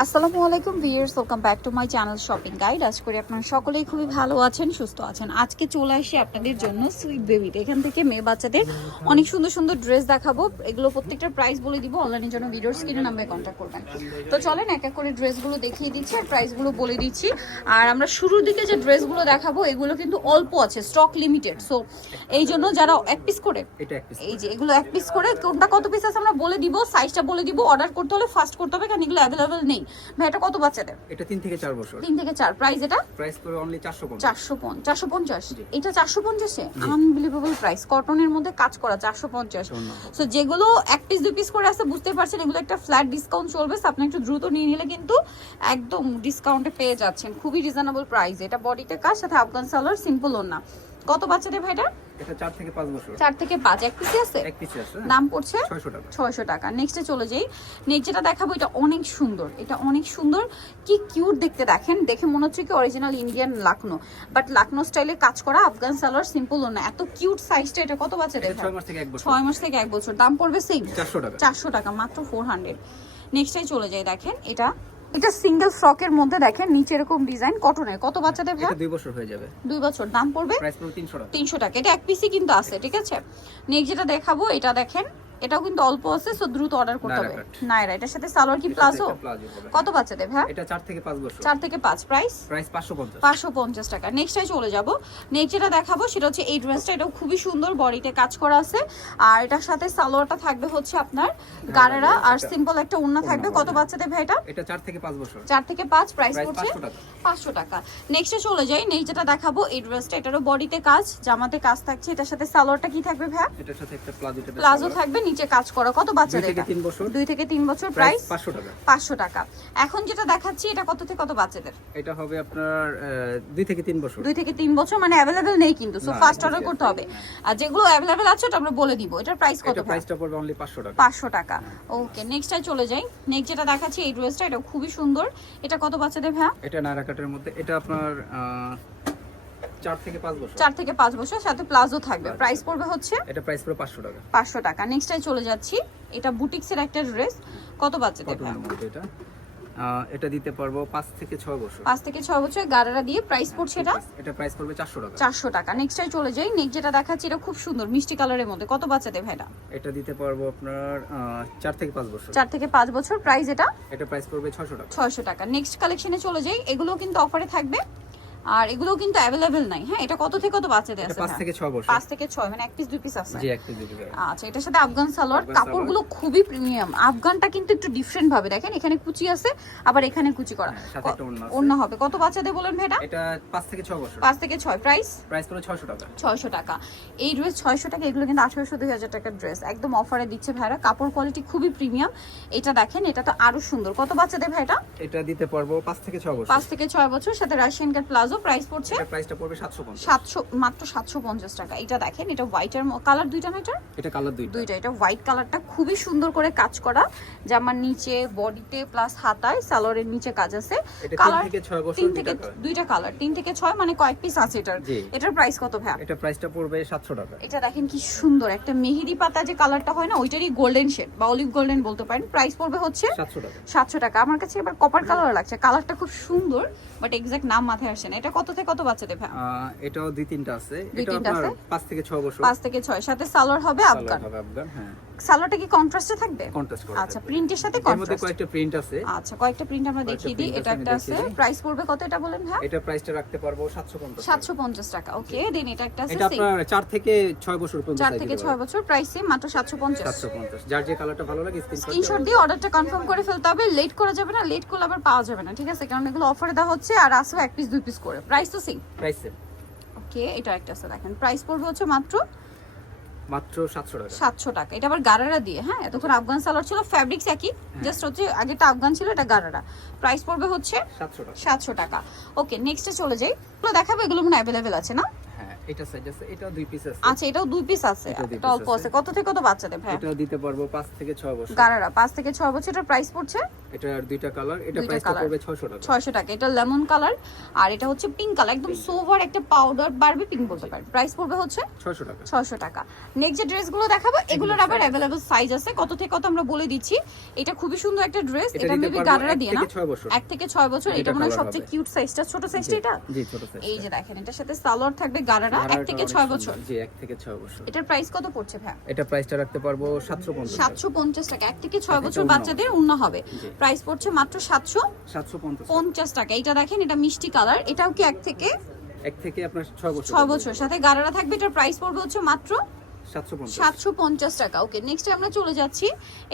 আসসালামু আলাইকুম viewers welcome back to my channel shopping guide আজ করি আপনারা সকলেই খুবই ভালো আছেন সুস্থ আছেন। আজকে চলে আসি আপনাদের জন্য সুইট বেবিতে এখান থেকে মেয়ে বাচ্চাদের অনেক সুন্দর সুন্দর ড্রেস দেখাবো। এগুলো প্রত্যেকটার প্রাইস বলে দিব অনলাইনের জন্য ভিডিওর স্ক্রিনে নাম্বারে কন্ট্যাক্ট করবেন। তো চলেন এক এক করে ড্রেসগুলো দেখিয়ে দিচ্ছি আর প্রাইসগুলো বলে দিচ্ছি। আর আমরা শুরুর দিকে যে ড্রেসগুলো দেখাবো এগুলো কিন্তু অল্প আছে স্টক লিমিটেড সো এই জন্য যারা এক পিস করে এই যে এগুলো এক পিস করে কোনটা কত পিস আছে আমরা বলে দিব সাইজটা বলে দিব। অর্ডার করতে হলে ফাস্ট করতে হবে কারণ এগুলো অ্যাভেলেবেল নেই। ভাই এটা কত বাচ্চাদের? এটা তিন থেকে চার বছর। তিন থেকে চার। প্রাইস এটা? প্রাইস পড়বে অনলি চারশো চারশো চারশো পঞ্চাশ? এটা চারশো পঞ্চাশে? আনবিলিভেবল প্রাইস কটনের মধ্যে কাজ করা চারশো পঞ্চাশ। সো যেগুলো এক পিস দুই পিস করে আছে বুঝতে পারছেন এগুলো একটা ফ্ল্যাট ডিসকাউন্ট চলবে। আপনি একটু দ্রুত নিয়ে নিলে কিন্তু একদম ডিসকাউন্টে পেয়ে যাচ্ছেন। খুবই রিজনেবল প্রাইস এটা বডিতে কাজ সাথে আফগান সালোয়ার সিম্পল ওনা কত বাচ্চাদের ভাইটা? এটা চার থেকে পাঁচ বছর। চার থেকে পাঁচ এক পিসি আছে? এক পিসে আছে দাম পড়ছে? ছয়শো টাকা। ছয়শো টাকা। নেক্সটে চলে যাই। নেক্সট যেটা দেখাবো এটা অনেক সুন্দর। এটা অনেক সুন্দর। কি কিউট দেখতে দেখেন। দেখে মনে হচ্ছে কি original Indian Lucknow but Lucknow স্টাইলে কাজ করা আফগান সালোয়ার সিম্পল না। এত কিউট সাইজটা এটা কত বাচ্চাদের এটা ছয় মাস থেকে এক বছর। ছয় মাস থেকে এক বছর। দাম পড়বে সেম চারশো টাকা। চারশো টাকা মাত্র ফোর হান্ড্রেড নেক্সটাই চলে যাই দেখেন। এটা এটা সিঙ্গেল ফ্রকের মধ্যে দেখেন নিচে এরকম ডিজাইন কটনের কত বাচ্চাদের ভাই? দুই বছর হয়ে যাবে। দুই বছর। দাম পড়বে? প্রাইস পড়বে তিনশো টাকা। তিনশো টাকা। এটা এক পিসই কিন্তু আছে ঠিক আছে? নেক্সট যেটা দেখাবো এটা দেখেন এটাও কিন্তু অল্প আছে সো দ্রুত অর্ডার করতে হবে। নাইরা এটার সাথে সালোয়ার কি প্লাজো? কত বাচ্চাদের ভাই এটা চার থেকে পাঁচ বছর। চার থেকে পাঁচ প্রাইস প্রাইস পাঁচশো পঞ্চাশ। পাঁচশো পঞ্চাশ টাকা। নেক্সটটাই চলে যাব। নেক্সট যেটা দেখাবো সেটা হচ্ছে এই ড্রেসটা এটাও খুবই সুন্দর বডিতে কাজ করা আছে। আর এটার সাথে সালোয়ারটা থাকবে হচ্ছে আপনার গাড়েরা আর সিম্পল একটা ওড়না থাকবে। কত বাচ্চাদের ভাই এটা এটা চার থেকে পাঁচ বছর। চার থেকে পাঁচ প্রাইস হচ্ছে পড়ছে পাঁচশো টাকা। পাঁচশো টাকা। নেক্সটে চলে যাই। নেক্সট যেটা দেখাবো এই ড্রেসটা এটারও বডিতে কাজ জামাতে কাজ থাকছে। এটার সাথে সালোয়ারটা কি থাকবে ভাই এটার সাথে একটা প্লাজো প্লাজো থাকবে নিচে কাজ করা। কত বাচ্চাদের এটা? তিন বছর। দুই থেকে তিন বছর প্রাইস প্রাইস? পাঁচশো টাকা। পাঁচশো টাকা। এখন যেটা দেখাচ্ছি এটা কত থেকে কত বাচ্চাদের? এটা হবে আপনার দুই থেকে তিন বছর। দুই থেকে তিন বছর মানে অ্যাভেলেবেল নেই কিন্তু সো ফার্স্ট অর্ডার করতে হবে। আর যেগুলো অ্যাভেলেবেল আছে ওটা আমরা বলে দিব। এটার প্রাইস কত এটা প্রাইসটা পড়বে অনলি পাঁচশো টাকা। পাঁচশো টাকা। ওকে নেক্সটটাই চলে যাই। নেক্সট যেটা দেখাচ্ছি এই ড্রেসটা এটা খুবই সুন্দর। এটা কত বাচ্চাদের ভ্যা এটা নায়রা কাটের মধ্যে এটা আপনার থেকে বছর। থেকে সাথে প্লাজো থাকবে। প্রাইস পড়বে হচ্ছে এটা প্রাইস পড়বে পাঁচশো টাকা। পাঁচশো টাকা। নেক্সটটাই চলে যাচ্ছি। এটা বুটিক্সের একটা ড্রেস। কত বাচ্চাদের এটা? এটা? দিতে পারব থেকে বছর। থেকে বছর দিয়ে প্রাইস পড়ছে এটা? এটা প্রাইস পড়বে টাকা। চলে যাই। নেক্সট যেটা দেখাচ্ছি এটা খুব সুন্দর মিষ্টি কালারের মধ্যে। কত বাচ্চাদের ভাইটা এটা দিতে পারব আপনার চার থেকে পাঁচ বছর। চার থেকে পাঁচ বছর। প্রাইস এটা? এটা প্রাইস পড়বে ছশো টাকা। ছয়শো টাকা। নেক্সট কালেকশনে চলে যাই। এগুলো কিন্তু অফারে থাকবে। আর এগুলো কিন্তু অ্যাভেলেবেল নাই। হ্যাঁ এটা কত থেকে কত বাচ্চাদের এটা আছে পাঁচ থেকে ছয় বছর। পাঁচ থেকে ছয় মানে এক পিস দুই পিস আছে। জি একটা দিতে পারে আচ্ছা এটার সাথে আফগান সালোয়ার। কাপড়গুলো খুবই প্রিমিয়াম আফগানটা কিন্তু একটু ডিফারেন্ট ভাবে। দেখেন এখানে কুচি আছে আবার এখানে কুচি করা। হ্যাঁ। অন্য হবে। কত বাচ্চাদের বলেন ভাই এটা এটা পাঁচ থেকে ছয় বছর। পাঁচ থেকে ছয়। প্রাইস প্রাইস পড়বে ছশো টাকা। ছয়শো টাকা। এই ড্রেস ছয়শো টাকা এগুলো কিন্তু আঠারোশো দুই হাজার টাকার ড্রেস একদম অফারে দিচ্ছে ভাইরা। কাপড় কোয়ালিটি খুবই প্রিমিয়াম এটা দেখেন এটা তো আরও সুন্দর। কত বাচ্চাদের ভাইটা? এটা দিতে পারব পাঁচ থেকে ছয় বছর। পাঁচ থেকে ছয় বছর সাথে রাশিয়ান কাট প্লাজো প্রাইস পড়ছে এটা প্রাইসটা পড়বে সাতশো পঞ্চাশ। সাতশো মাত্র সাতশো পঞ্চাশ টাকা। এটা দেখেন এটা হোয়াইটের কালার দুইটা না এটা এটা কালার দুইটা। দুইটা এটা হোয়াইট কালারটা খুবই সুন্দর করে কাজ করা। জামার নিচে বডিতে প্লাস হাতায় সালোয়ারের নিচে কাজ আছে। কালার থেকে ছয় বছর থেকে দুইটা কালার তিন থেকে ছয় মানে কয়েক পিস আছে এটার। এটার প্রাইস কত ভাই এটা প্রাইসটা পড়বে সাতশো টাকা। এটা দেখেন কি সুন্দর। একটা মেহেদি পাতা যে কালারটা হয় না ওইটারই গোল্ডেন শেড বা অলিভ গোল্ডেন বলতে পারেন। প্রাইস পড়বে হচ্ছে সাতশো টাকা। সাতশো টাকা। আমার কাছে এবার কপার কালার লাগছে। কালারটা খুব সুন্দর। বাট এক্সাক্ট নাম মাথায় আসে না। এটা কত থেকে কত বাচ্চাদের ভাই? এটাও দুই তিনটা আছে। এটা আপনার আছে? পাঁচ থেকে ছয় বছর। পাঁচ থেকে ছয়। সাথে সালোয়ার হবে আফগান? হবে আফগান হ্যাঁ। সালোয়ারটা কি কন্ট্রাস্টে থাকবে? কন্ট্রাস্ট করা আচ্ছা প্রিন্টের সাথে এর মধ্যে কয়েকটা প্রিন্ট আছে। আচ্ছা কয়েকটা প্রিন্ট আমরা দেখিয়ে দিই। এটা একটা আছে। প্রাইস পড়বে কত এটা বলেন হ্যাঁ এটা প্রাইসটা রাখতে পারব সাতশো পঞ্চাশ সাতশো পঞ্চাশ টাকা ওকে দেন এটা একটা আছে এটা আপনার চার থেকে ছয় বছর পর্যন্ত চার থেকে ছয় বছর প্রাইস সেম মাত্র সাতশো পঞ্চাশ। সাতশো পঞ্চাশ। যার যে কালারটা ভালো লাগে স্ক্রিনশট দিয়ে অর্ডারটা কনফার্ম করে ফেলতে হবে। লেট করা যাবে না লেট করলে আবার পাওয়া যাবে না ঠিক আছে? কারণ এগুলো অফারে দেওয়া হচ্ছে আর আসবে এক পিস দুই পিস করে। প্রাইস তো সেম প্রাইস ওকে এটা একটা আছে দেখেন। প্রাইস পড়বে হচ্ছে মাত্র মাত্র সাতশো টাকা। সাতশো টাকা। এটা আবার গারারা দিয়ে হ্যাঁ? এতক্ষণ আফগান সালোয়ার ছিল ফ্যাব্রিক্স একই। জাস্ট হচ্ছে আগেটা আফগান ছিল এটা গারারা। প্রাইস পড়বে হচ্ছে সাতশো টাকা। সাতশো টাকা। ওকে নেক্সটে চলে যাই। এগুলো দেখাবো এগুলো মনে অ্যাভেলেবেল আছে না? হ্যাঁ এটা সাইজ আছে এটা দুই পিস আছে। আচ্ছা এটাও দুই পিস আছে। এটা অল্প আছে। কত থেকে কত বাচ্চাদের ভাই এটাও দিতে পারব পাঁচ থেকে ছয় বছর। গারারা পাঁচ থেকে ছয় বছর। এটার প্রাইস পড়ছে? এটার দুইটা কালার এটা colour। পড়বে ছয়শো টাকা। ছয়শো টাকা। এটা লেমন কালার আর এটা হচ্ছে পিঙ্ক কালার একদম সোভার একটা পাউডার বারবি পিঙ্ক বলতে পারি প্রাইস পড়বে হচ্ছে ছয়শো টাকা। ছয়শো টাকা। নেক্সট যে ড্রেসগুলো দেখাবো এগুলোর আবার অ্যাভেলেবল সাইজ আছে। কত থেকে কত আমরা বলে দিচ্ছি। এটা খুবই সুন্দর একটা ড্রেস এটা এটা মেবি গারারা দিয়ে না? ছয় বছর। এক থেকে ছয় বছর। এটা এটা মনে হয় সবচেয়ে কিউট সাইজটা ছোট সাইজটা এটা? জি ছোট সাইজ এই যে দেখেন এটার সাথে সালোয়ার থাকবে গারারা এক থেকে ছয়। বছর। জি এক থেকে ছয় বছর। এটার প্রাইস কত পড়ছে ভাই এটা প্রাইসটা রাখতে পারব সাতশো পঞ্চাশ সাতশো পঞ্চাশ টাকা এক থেকে ছয় বছর বাচ্চাদের উন্ন হবে। প্রাইস পড়ছে মাত্র সাতশো সাতশো পঞ্চাশ টাকা। এটা দেখেন এটা মিষ্টি কালার এটাও কি এক থেকে এক থেকে আপনার ছয় বছর। ছয় বছর। সাথে গারারা থাকবে এটার প্রাইস পড়বে হচ্ছে মাত্র সাতশো পঞ্চাশ। টাকা। ওকে নেক্সট আমরা চলে যাচ্ছি।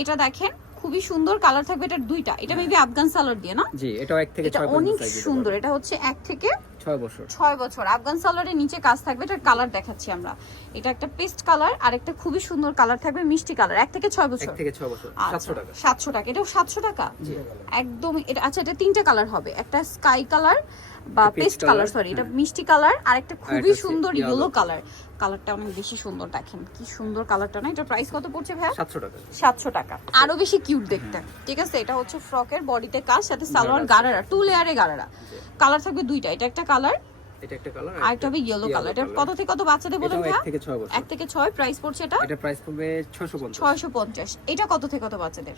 এটা দেখেন খুবই সুন্দর কালার থাকবে এটার দুইটা। এটা মেবি আফগান সালোয়ার দিয়ে না? জি এটাও এক থেকে এটা অনেক সুন্দর। এটা হচ্ছে এক থেকে ছয় বছর। 6 বছর। আফগান সালোয়ারের নিচে কাজ থাকবে এটার কালার দেখাচ্ছি আমরা। এটা একটা পেস্ট কালার আর একটা খুবই সুন্দর কালার থাকবে মিষ্টি কালার এক থেকে ছয় এক বছর থেকে 6 বছর আচ্ছা, সাতশো টাকা। সাতশো টাকা এটাও সাতশো টাকা? জি। একদম এটা আচ্ছা এটা তিনটা কালার হবে একটা স্কাই কালার বা পেস্ট কালার সরি এটা হ্যাঁ। মিষ্টি কালার আর একটা খুবই সুন্দর ইয়েলো কালার কালারটা অনেক বেশি সুন্দর দেখেন কি সুন্দর কালারটা না? এটা প্রাইস কত পড়ছে ভাইয়া? সাতশো টাকা। সাতশো টাকা। আরও বেশি কিউট দেখতে। ঠিক আছে এটা হচ্ছে ফ্রকের বডিতে কাজ সাথে সালোয়ার। গারারা টু লেয়ারে গারারা। কালার থাকবে দুইটা এটা একটা কালার এটা একটা কালার আর একটা হবে ইয়েলো কালার এটা কত থেকে কত বাচ্চাদের বলেন এক ভাইয়া? থেকে ছয় বছর। এক থেকে ছয় প্রাইস পড়ছে এটা? এটা প্রাইস পড়বে ছয়শো পঞ্চাশ। ছয়শো পঞ্চাশ। এটা কত থেকে কত বাচ্চাদের?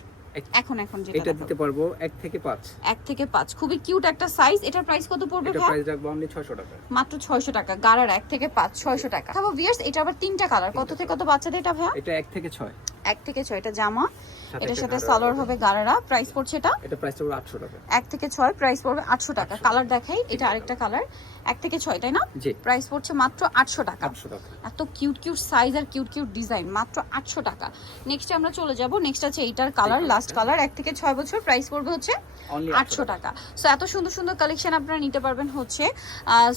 এখন এখন যেটা এটা দিতে পারব এক থেকে পাঁচ। এক থেকে পাঁচ। খুবই কিউট একটা সাইজ এটার প্রাইস কত পড়বে এটা প্রাইস রাখব অনলি ছয়শো টাকা। মাত্র ছয়শো টাকা। গারার এক থেকে পাঁচ ছয়শো টাকা। খাব ভিয়ার্স এটা আবার তিনটা কালার কত থেকে কত বাচ্চাদের এটা ভাইয়া? এটা এক থেকে ছয়। এক থেকে ছয় এটা জামা এটার সাথে সালোয়ার হবে। গারারা। প্রাইস পড়ছে এটা? এটা প্রাইস পড়বে আটশো টাকা। এক থেকে ছয় প্রাইস পড়বে আটশো টাকা। কালার দেখাই এটা আরেকটা কালার এক থেকে ছয় তাই না? প্রাইস পড়ছে মাত্র আটশো টাকা। আটশো টাকা। এত কিউট কিউট সাইজ আর কিউট কিউট ডিজাইন মাত্র আটশো টাকা। নেক্সট আমরা চলে যাব। নেক্সট আছে এইটার কালার লাস্ট কালার এক থেকে ছয় বছর প্রাইস পড়বে হচ্ছে অনলি আটশো টাকা। সো এত সুন্দর সুন্দর কালেকশন আপনারা নিতে পারবেন হচ্ছে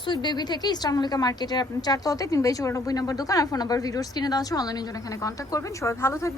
সুইট বেবি থেকে ইস্টার মল্লিকা মার্কেটের আপনার চারতলাতে তিন বাই চুরানব্বই নম্বর দোকান আর ফোন নাম্বার ভিডিওস কিনে দেওয়া আছে। অনলাইনের জন্য এখানে কন্ট্যাক্ট করবেন। সবাই ভালো